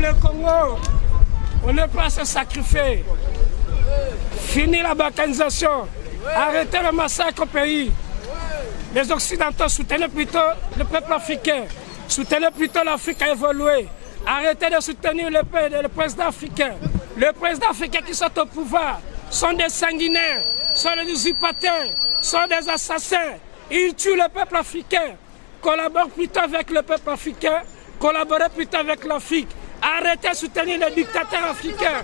pour le Congo. On ne peut pas se sacrifier. Fini la balkanisation. Arrêtez le massacre au pays. Les Occidentaux, soutenez plutôt le peuple africain. Soutenez plutôt l'Afrique à évoluer. Arrêtez de soutenir le président africain. Les présidents africains qui sont au pouvoir sont des sanguinaires, sont des usurpateurs, sont des assassins. Ils tuent le peuple africain. Collaborez plutôt avec le peuple africain. Collaborez plutôt avec l'Afrique. Arrêtez de soutenir les dictateurs africains.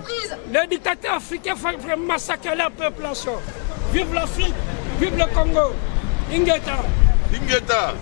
Les dictateurs africains font massacrer leur population. Vive l'Afrique, vive le Congo. Ingeta. Ingeta.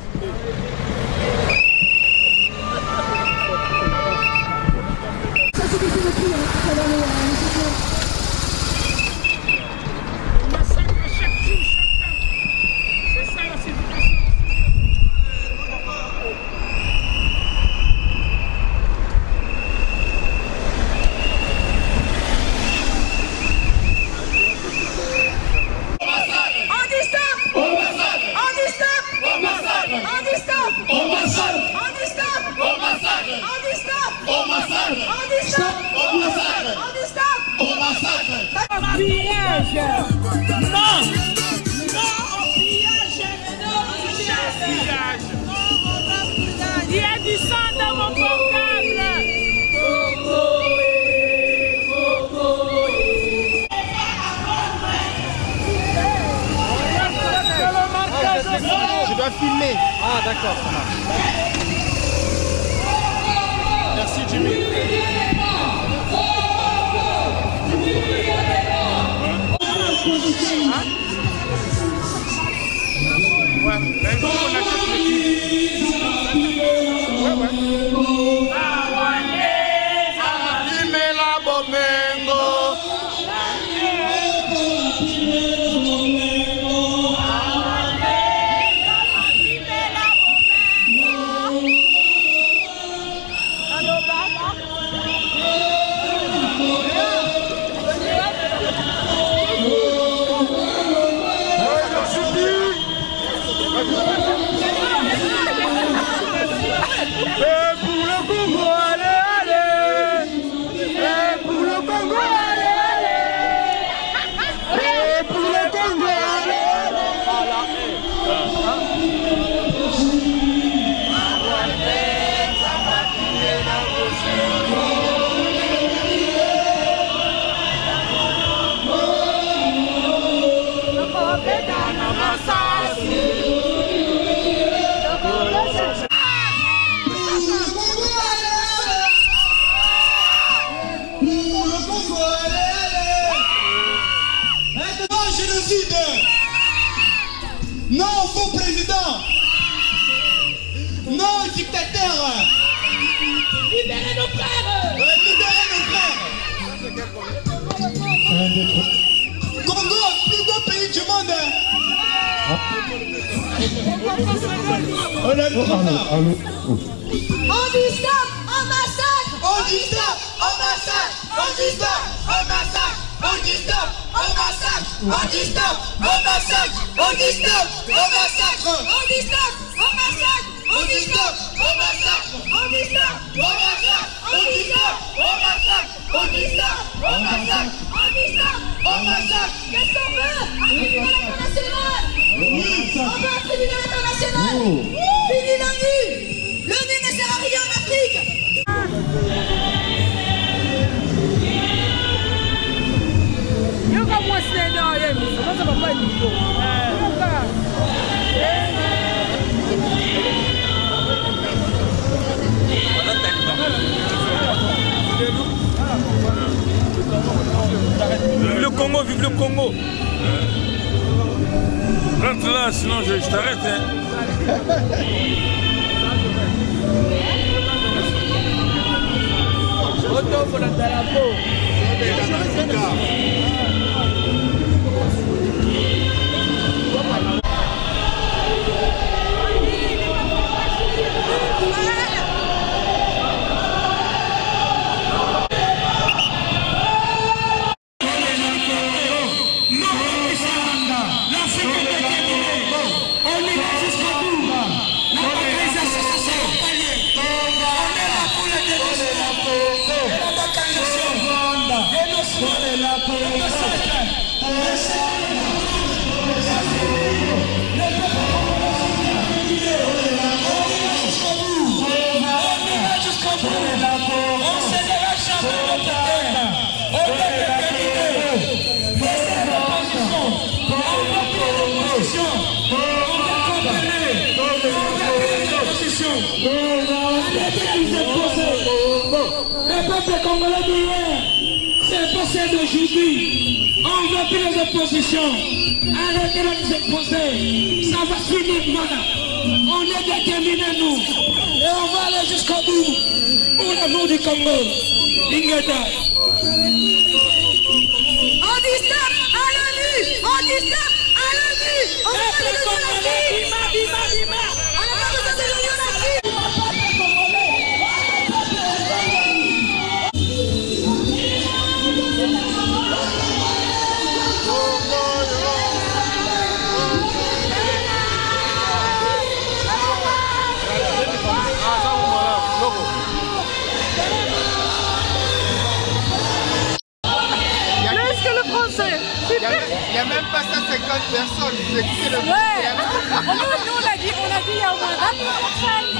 Il y a du sang dans mon portable. Je dois filmer. Ah d'accord, ça marche. Merci Jimmy. Ouais, mais il faut qu'on achète le titre. Ouais, ouais. Non faux président. Non dictateur. Libérez nos frères. Libérez nos frères. Congo, plus beau pays du monde. On dit stop, on massacre. On dit stop, on massacre. On dit stop, on massacre. On dit stop, on massacre. On dit stop, on massacre. On dit stop, on massacre. On dit stop, on massacre. On dit stop, on massacre. On dit stop, On massacre. On dit stop, on massacre. On dit stop, on massacre. on dit stop. On massacre. Qu'est-ce qu'on veut? Un tribunal international. On veut un tribunal international. Fini l'ONU. L'ONU ne sert à rien en Afrique. Vive le Congo, vive le Congo. Rentre là, sinon je t'arrête. On est là pour le Le peuple congolais d'hier, c'est passé d'aujourd'hui. On ne veut plus les oppositions. Arrêtez de nous opposer. Ça va finir, voilà. On est déterminés, nous. Et on va aller jusqu'au bout. Pour l'amour du Congo. Ingeda. On dit stop à l'ONU. On dit stop à l'ONU. On n'a pas besoin de l'ONU. On n'a pas besoin de l'ONU. Il n'y a même pas 150 personnes. Vous écoutez le Nous, on a dit il y a au moins 20 personnes.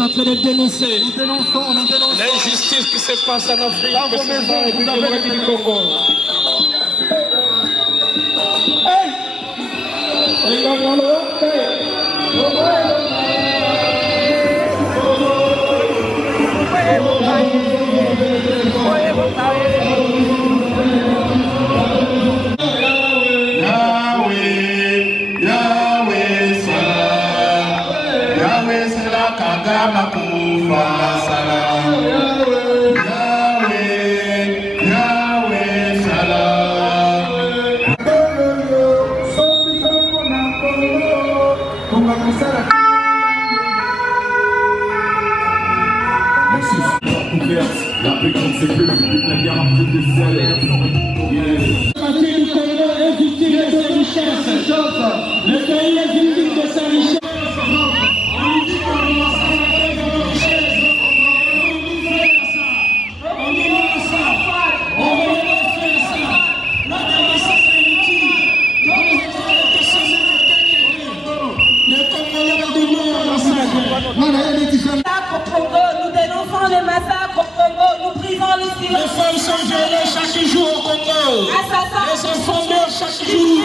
en train de dénoncer Nous dénonçons. l'injustice qui se passe en Afrique, que ce soit en République démocratique du Congo. La paix contre ces peuples depuis la guerre afrique de Sahel. Le pays est victime de ses richesses. Le pays est victime de sa richesse. On dit qu'on va s'arrêter de nos richesses. On dit non ça. On ne veut pas faire ça. La démocratie c'est inutile. Dans les états de changer de tête. Les Congolais du Nord massacrent. Nous dénonçons les massacres au Congo, nous brisons le silence. Les femmes sont violées chaque jour au Congo. Les enfants meurent chaque jour.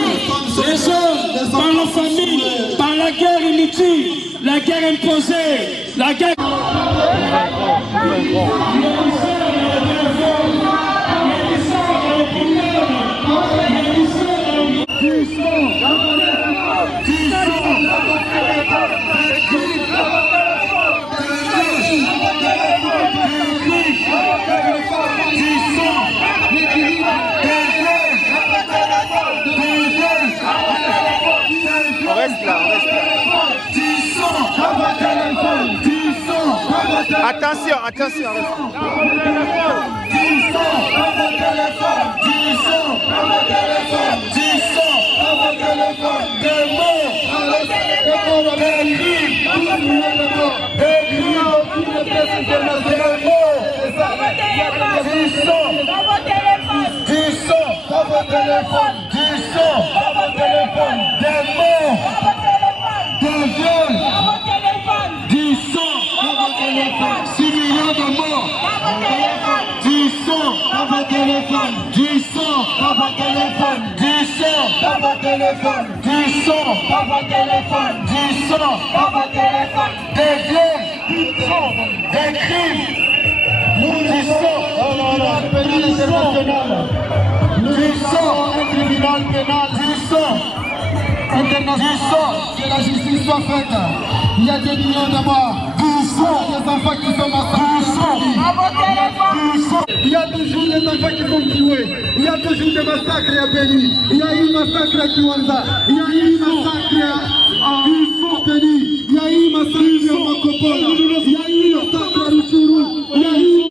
Les hommes, par la famille, par la guerre inutile, la guerre imposée, la guerre... Attention, attention. Que la justice soit faite. Il y a des millions de morts. Des enfants qui sont massacrés. Il y a toujours des enfants qui sont tués. Il y a toujours des massacres à Béni. Il y a eu un massacre à Kiwanda. Il y a eu un massacre à Béni. Il y a eu un massacre à Makopolo. Il y a eu un massacre à Ruchuru. Il y a eu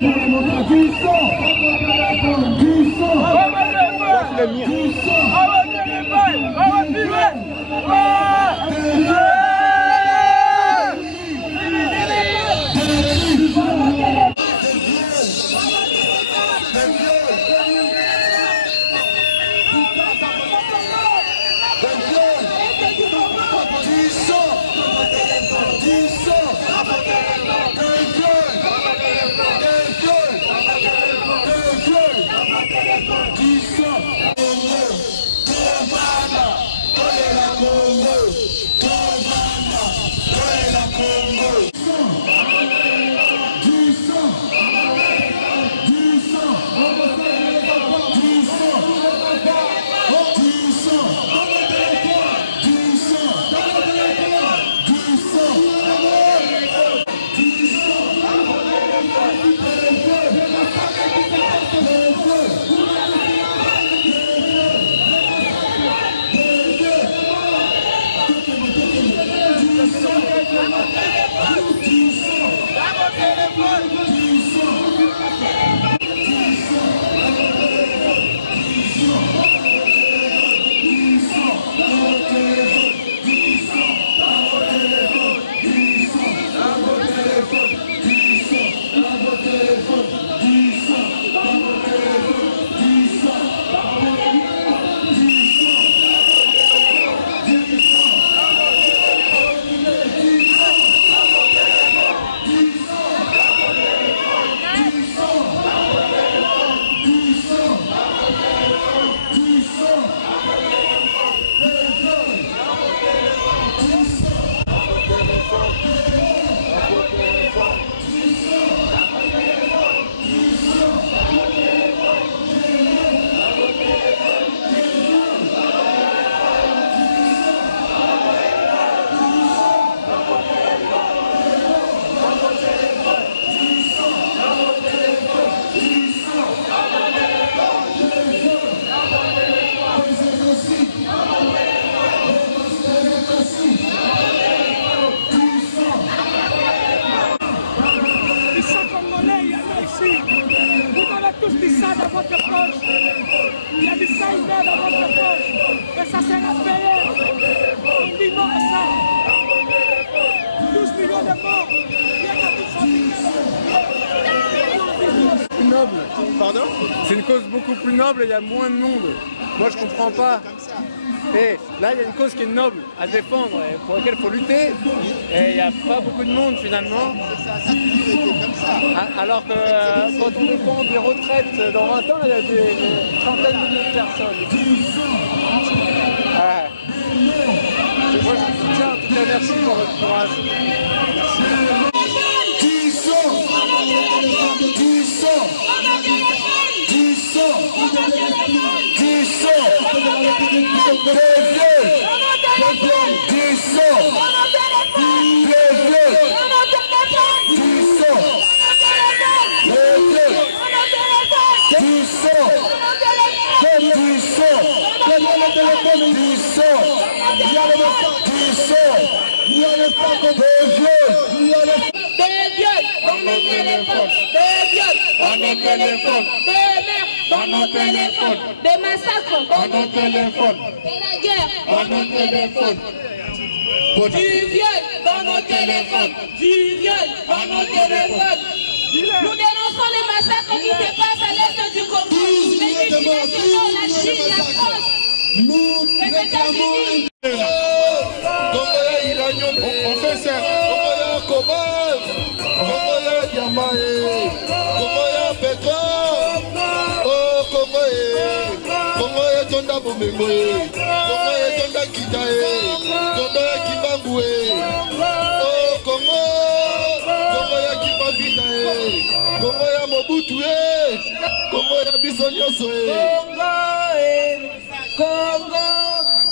Noble. Pardon? C'est une cause beaucoup plus noble et il y a moins de monde. Moi je comprends pas. Et là il y a une cause qui est noble à défendre et pour laquelle il faut lutter. Et il n'y a pas beaucoup de monde finalement. Alors que quand on défend des retraites dans 20 ans, il y a des centaines de milliers de personnes. Moi je vous soutiens, en tout cas merci pour votre courage. Dans nos téléphones, des massacres dans nos téléphones, de la guerre dans nos téléphones, du viol dans nos téléphones, du viol dans nos téléphones. Nous dénonçons les massacres qui se passent à l'est du Congo, les multinationaux, la Chine, la France, les États-Unis. On fait ça. Congo,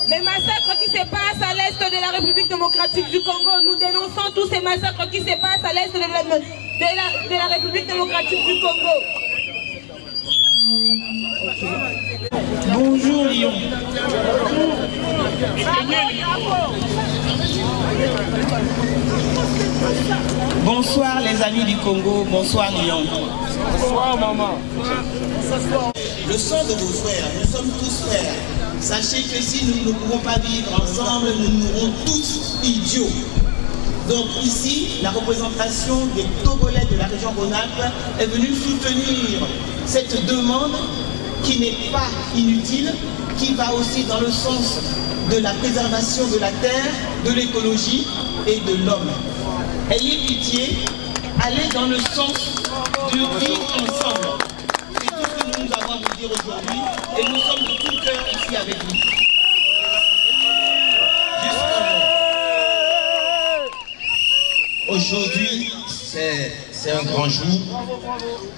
les massacres qui se passent à l'est de la République démocratique du Congo, nous dénonçons tous ces massacres qui se passent à l'est de la République démocratique du Congo. Bonjour Lyon. Bonsoir les amis du Congo, bonsoir Lyon. Bonsoir maman. Le sang de vos frères, nous sommes tous frères. Sachez que si nous ne pouvons pas vivre ensemble, nous mourrons tous idiots. Donc ici, la représentation des Togolais de la région Rhône-Alpes est venue soutenir cette demande qui n'est pas inutile, qui va aussi dans le sens de la préservation de la terre, de l'écologie et de l'homme. Ayez pitié, allez dans le sens de vivre ensemble. C'est tout ce que nous avons à vous dire aujourd'hui et nous sommes de tout cœur ici avec vous. Aujourd'hui, c'est un grand jour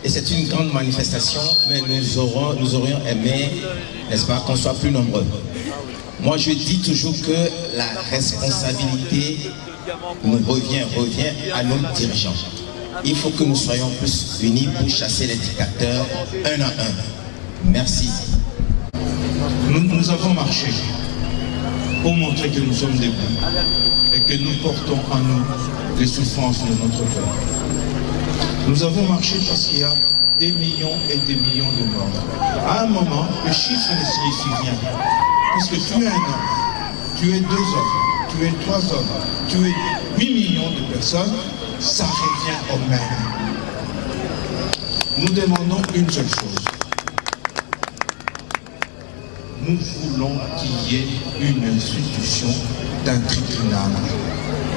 et c'est une grande manifestation, mais nous aurions aimé, n'est-ce pas, qu'on soit plus nombreux. Moi, je dis toujours que la responsabilité nous revient à nos dirigeants. Il faut que nous soyons plus unis pour chasser les dictateurs un à un. Merci. Nous avons marché pour montrer que nous sommes debout et que nous portons en nous les souffrances de notre peuple. Nous avons marché parce qu'il y a des millions et des millions de morts. À un moment, le chiffre ne signifie rien. Parce que tu es un homme, tu es 2 hommes, tu es 3 hommes, tu es 8 millions de personnes, ça revient au même. Nous demandons une seule chose. Nous voulons qu'il y ait une institution d'un tribunal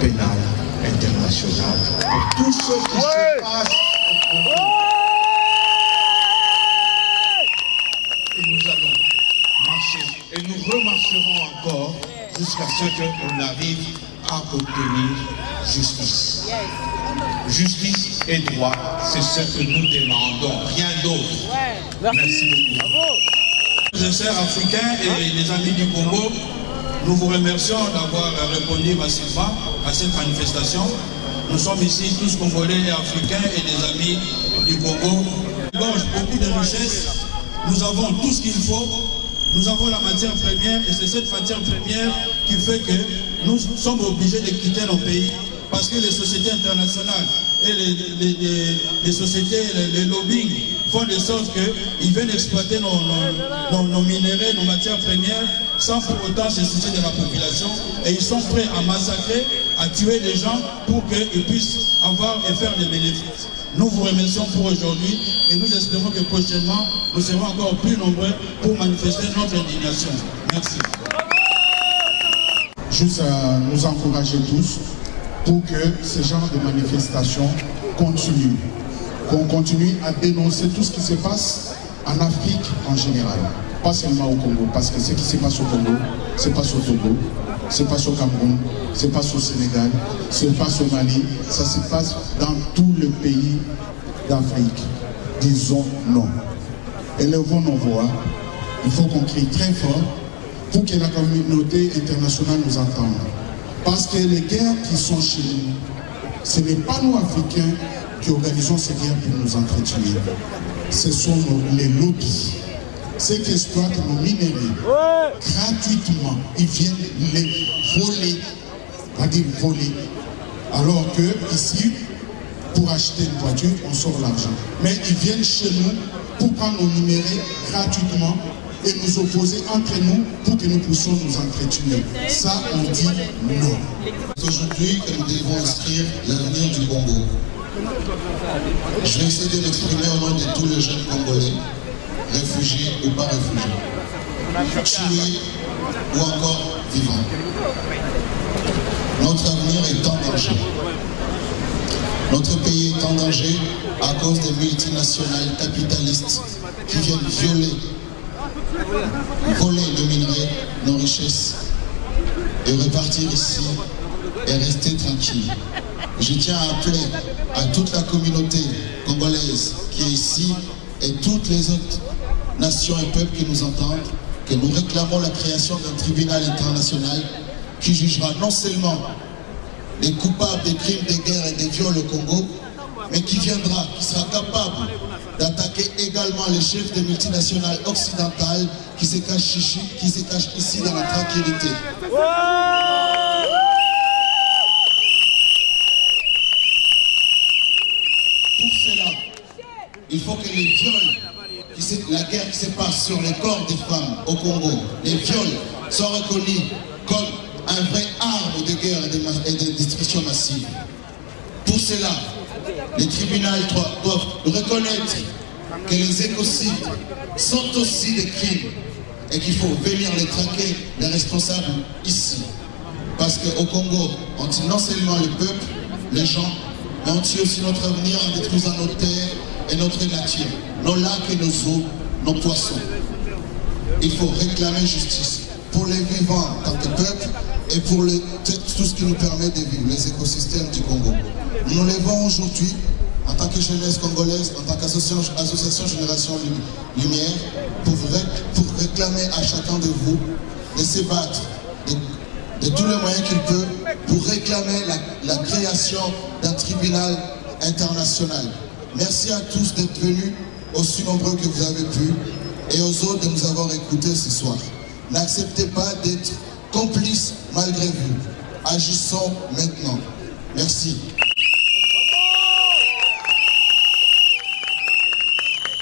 pénal international pour tout ce qui se passe au Congo. Et nous allons marcher et nous remarcherons encore jusqu'à ce qu'on arrive à obtenir justice. Justice et droit, c'est ce que nous demandons, rien d'autre. Merci beaucoup. Les chers Africains et les amis du Congo, nous vous remercions d'avoir répondu massivement à cette manifestation. Nous sommes ici tous Congolais et Africains et des amis du Congo. Nous avons beaucoup de richesses, nous avons tout ce qu'il faut, nous avons la matière première et c'est cette matière première qui fait que nous sommes obligés de quitter nos pays parce que les sociétés internationales et les sociétés, les lobbying font de sorte qu'ils viennent exploiter nos minéraux, nos matières premières sans pour autant se soucier de la population et ils sont prêts à massacrer, à tuer des gens pour qu'ils puissent avoir et faire des bénéfices. Nous vous remercions pour aujourd'hui et nous espérons que prochainement, nous serons encore plus nombreux pour manifester notre indignation. Merci. Juste à nous encourager tous pour que ce genre de manifestations continuent. Qu'on continue à dénoncer tout ce qui se passe en Afrique en général. Pas seulement au Congo, parce que ce qui se passe au Congo, se passe au Togo, se passe au Cameroun, se passe au Sénégal, se passe au Mali, ça se passe dans tous les pays d'Afrique. Disons non. Élevons nos voix. Il faut qu'on crie très fort pour que la communauté internationale nous entende. Parce que les guerres qui sont chez nous, ce n'est pas nous Africains qui organisons ces guerres pour nous entretenir. Ce sont les lobbies. Ceux qui exploitent nos minéraux gratuitement, ils viennent les voler, c'est-à-dire voler. Alors que ici, pour acheter une voiture, on sort l'argent. Mais ils viennent chez nous pour prendre nos minéraux gratuitement et nous opposer entre nous pour que nous puissions nous entretenir. Ça, on dit non. C'est aujourd'hui que nous devons inscrire l'avenir du Congo. Je vais essayer de l'exprimer au nom de tous les jeunes Congolais, réfugiés ou pas réfugiés, tués ou encore vivants. Notre avenir est en danger. Notre pays est en danger à cause des multinationales capitalistes qui viennent voler de minerais, nos richesses, et repartir ici et rester tranquille. Je tiens à appeler à toute la communauté congolaise qui est ici et toutes les autres nations et peuples qui nous entendent que nous réclamons la création d'un tribunal international qui jugera non seulement les coupables des crimes de guerre et des viols au Congo, mais qui sera capable d'attaquer également les chefs des multinationales occidentales qui se cachent ici dans la tranquillité. Pour cela, il faut que les viols, la guerre qui se passe sur les corps des femmes au Congo, les viols soient reconnus comme un vrai arme de guerre et de destruction massive. Pour cela, les tribunaux doivent reconnaître que les écocides sont aussi des crimes et qu'il faut venir les traquer, les responsables ici. Parce qu'au Congo, on tue non seulement le peuple, les gens, mais on tue aussi notre avenir en détruisant nos terres et notre nature, nos lacs et nos eaux, nos poissons. Il faut réclamer justice pour les vivants en tant que peuple et pour tout ce qui nous permet de vivre, les écosystèmes du Congo. Nous nous levons aujourd'hui en tant que jeunesse congolaise, en tant qu'association Génération Lumière, pour réclamer à chacun de vous de se battre de tous les moyens qu'il peut pour réclamer la création d'un tribunal international. Merci à tous d'être venus, aussi nombreux que vous avez pu, et aux autres de nous avoir écoutés ce soir. N'acceptez pas d'être complices malgré vous. Agissons maintenant. Merci.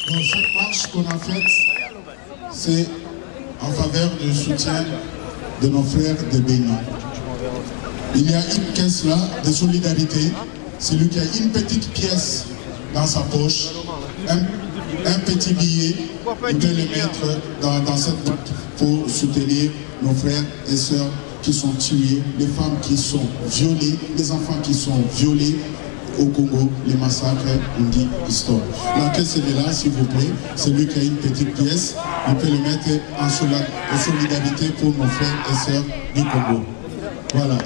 Donc cette marche qu'on a faite, c'est en faveur du soutien de nos frères de Béni. Il y a une caisse là de solidarité. Celui qui a une petite pièce dans sa poche, un petit billet, il peut le mettre dans cette boîte pour soutenir nos frères et sœurs qui sont tués, les femmes qui sont violées, les enfants qui sont violés au Congo, les massacres, on dit histoire. La caisse est là, s'il vous plaît. Celui qui a une petite pièce, il peut le mettre en solidarité pour nos frères et sœurs du Congo. Voilà.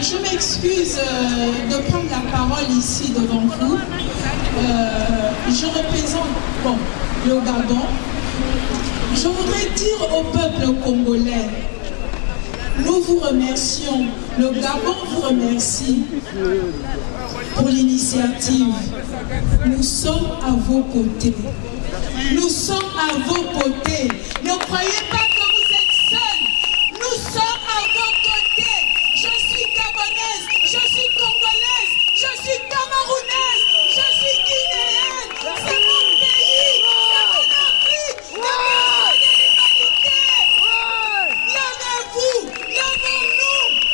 Je m'excuse de prendre la parole ici devant vous. Je représente le Gabon. Je voudrais dire au peuple congolais, nous vous remercions, le Gabon vous remercie pour l'initiative. Nous sommes à vos côtés. Nous sommes à vos côtés. Ne croyez pas que vous êtes seuls. Nous sommes à vos côtés. Je suis gabonaise, je suis congolaise, je suis camerounaise, je suis guinéenne. C'est mon pays, c'est mon Afrique, c'est mon de l'humanité. Levez-vous, levons-nous.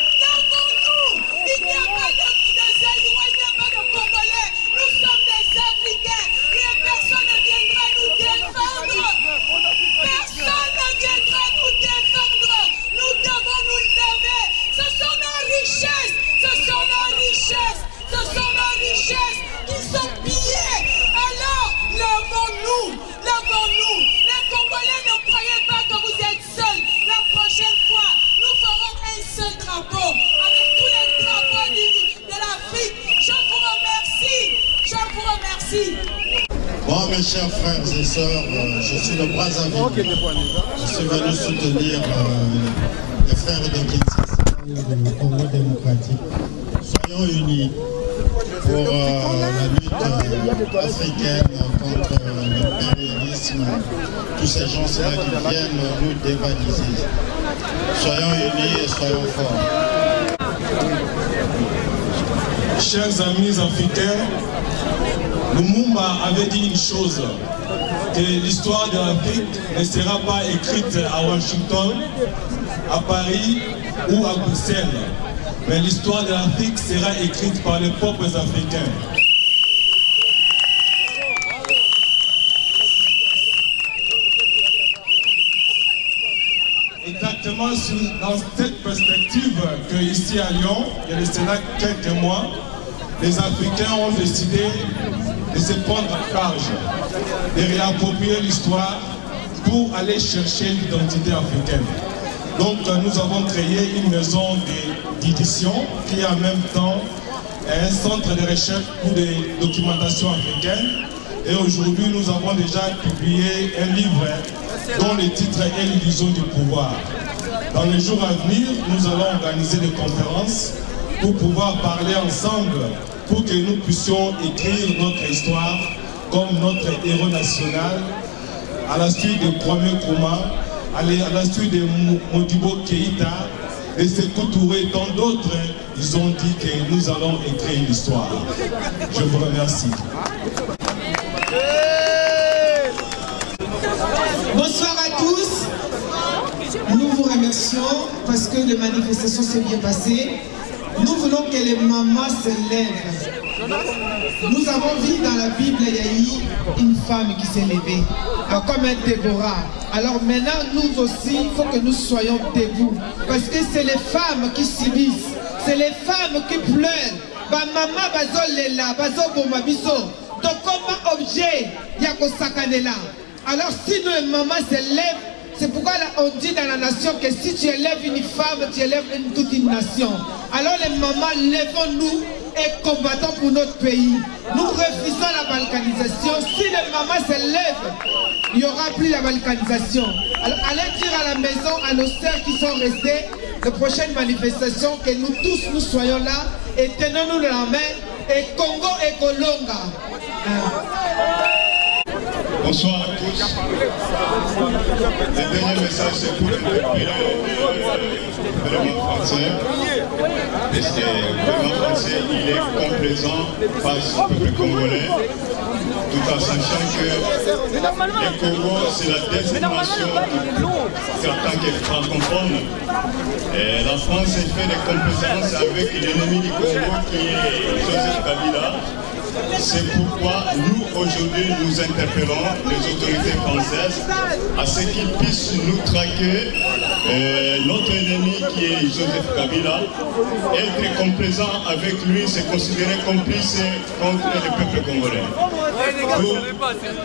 mes chers frères et sœurs, je suis de Brazzaville. Je suis venu soutenir les frères de Kinshasa du Congo démocratique. Soyons unis pour la lutte africaine contre l'impérialisme, tous ces gens-là qui viennent nous dévaliser. Soyons unis et soyons forts. Chers amis africains, Lumumba avait dit une chose, que l'histoire de l'Afrique ne sera pas écrite à Washington, à Paris ou à Bruxelles, mais l'histoire de l'Afrique sera écrite par les peuples africains. Exactement dans cette perspective que ici à Lyon, il y a de cela quelques mois, les Africains ont décidé de se prendre en charge, de réapproprier l'histoire pour aller chercher l'identité africaine. Donc nous avons créé une maison d'édition qui est en même temps un centre de recherche pour des documentations africaines. Et aujourd'hui nous avons déjà publié un livre dont le titre est l'illusion du pouvoir. Dans les jours à venir, nous allons organiser des conférences pour pouvoir parler ensemble, pour que nous puissions écrire notre histoire comme notre héros national, à la suite de Kwame Nkrumah, à la suite de Modibo Keïta, de Sékou Touré et tant d'autres. Ils ont dit que nous allons écrire l'histoire. Je vous remercie. Bonsoir à tous. Nous vous remercions parce que les manifestations s'est bien passées. Nous voulons que les mamans se lèvent. Nous avons vu dans la Bible, il y a eu une femme qui s'est levée, comme un Déborah. Alors maintenant, nous aussi, il faut que nous soyons debout. Parce que c'est les femmes qui subissent, c'est les femmes qui pleurent. Maman, bazolela, bazobomabiso. Donc comme objet, il y a kosakanela. Alors si nos mamans se lèvent, c'est pourquoi on dit dans la nation que si tu élèves une femme, tu élèves toute une nation. Alors les mamans, lèvons-nous et combattons pour notre pays. Nous refusons la balkanisation. Si les mamans se lèvent, il n'y aura plus la balkanisation. Alors allez dire à la maison, à nos sœurs qui sont restées, les prochaines manifestations, que nous tous nous soyons là et tenons-nous la main. Et Congo et Kolonga. Bonsoir à tous. Le dernier message, c'est pour interpeller le gouvernement français. Parce que le gouvernement français, il est complaisant face au peuple congolais, tout en sachant que le Congo, c'est la destination de certains qui sont francophones. Et la France fait des complaisances avec l'ennemi du Congo qui est Joseph Kabila. C'est pourquoi nous, aujourd'hui, nous interpellons les autorités françaises à ce qu'ils puissent nous traquer notre ennemi qui est Joseph Kabila. Être complaisant avec lui, c'est considérer complice contre le peuple congolais.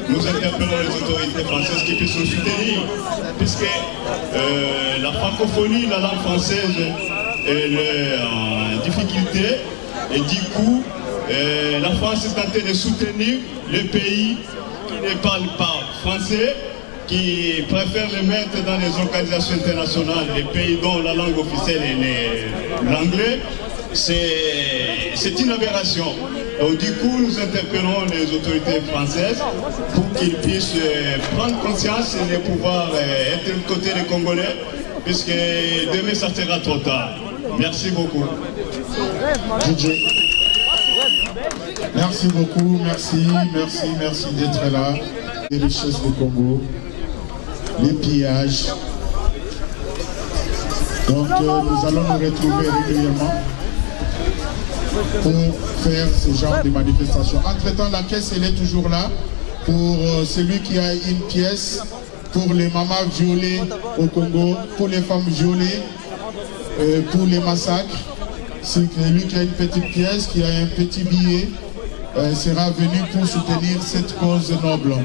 Nous interpellons les autorités françaises qui puissent nous soutenir, puisque la francophonie, la langue française, est en difficulté, et du coup, la France est tentée de soutenir les pays qui ne parlent pas français, qui préfèrent les mettre dans les organisations internationales, les pays dont la langue officielle est l'anglais. C'est une aberration. Donc du coup, nous interpellons les autorités françaises pour qu'ils puissent prendre conscience et de pouvoir être du côté des Congolais, puisque demain ça sera trop tard. Merci beaucoup. Merci beaucoup, merci d'être là. Les richesses du Congo, les pillages. Donc nous allons nous retrouver régulièrement pour faire ce genre de manifestation. Entre-temps, la caisse, elle est toujours là pour celui qui a une pièce, pour les mamans violées au Congo, pour les femmes violées, pour les massacres. C'est lui qui a une petite pièce, qui a un petit billet, sera venu pour soutenir cette cause noble.